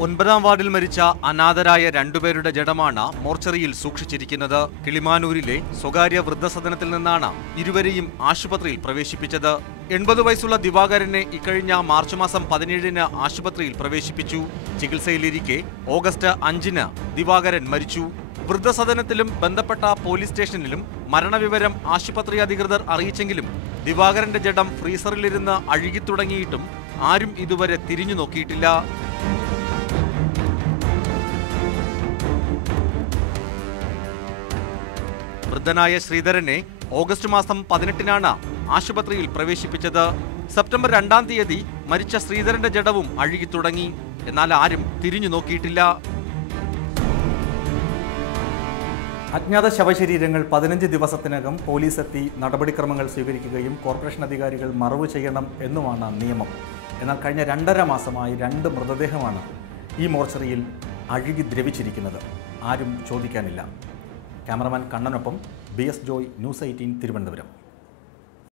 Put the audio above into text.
9-ാം വാർഡിൽ മരിച്ച അനാഥരായ രണ്ടുപേരുടെ ജഡമാണ് മോർച്ചറിയിൽ സൂക്ഷിച്ചിരിക്കുന്നത്. കിളിമാനൂരിലെ സ്വകാര്യ വൃദ്ധസദനത്തിൽ നിന്നാണ് ഇരുവരെയും ആശുപത്രിയിൽ പ്രവേശിപ്പിച്ചത്. 80 വയസ്സുള്ള ദിവാകരനെ ഇക്കഴിഞ്ഞ മാർച്ച് മാസം 17-ന് ആശുപത്രിയിൽ പ്രവേശിപ്പിച്ചു. ചികിത്സയിലിരിക്കെ ഓഗസ്റ്റ് 5-ന് ദിവാകരൻ മരിച്ചു. വൃദ്ധസദനത്തിലും ബന്ധപ്പെട്ട പോലീസ് സ്റ്റേഷനിലും മരണവിവരം ആശുപത്രി അധികൃതർ അറിയിച്ചെങ്കിലും ദിവാകരന്റെ ജഡം ഫ്രീസറിലിരുന്ന് അഴുകിത്തുടങ്ങിയിട്ടും ആരും ഇതുവരെ തിരിഞ്ഞു നോക്കിയിട്ടില്ല. വൃദ്ധനായ ശ്രീധരനെ ഓഗസ്റ്റ് മാസം 18-നാണ് ആശുപത്രിയിൽ പ്രവേശിപ്പിച്ചത്. സെപ്റ്റംബർ 2-ാം തീയതി മരിച്ച ശ്രീധരന്റെ ജഡവും അഴുകിത്തുടങ്ങി. എന്നാൽ ആരും തിരിഞ്ഞു നോക്കിയിട്ടില്ല. അജ്ഞാത ശവശരീരങ്ങൾ 15 ദിവസത്തിനകം പോലീസ് എത്തി നടപടിക്രമങ്ങൾ സ്വീകരിക്കുകയും കോർപ്പറേഷൻ അധികാരികൾ മറവ് ചെയ്യണം എന്നുമാണ് നിയമം. എന്നാൽ കഴിഞ്ഞ 2.5 മാസമായി 2 മൃതദേഹമാണ് ഈ മോർച്ചറിയിൽ അഴുകി ദ്രവിച്ചിരിക്കുന്നത്. ആരും ചോദിക്കാനില്ല. ക്യാമറമാൻ കണ്ണനൊപ്പം BS ജോയ്, ന്യൂസ് 18 തിരുവനന്തപുരം.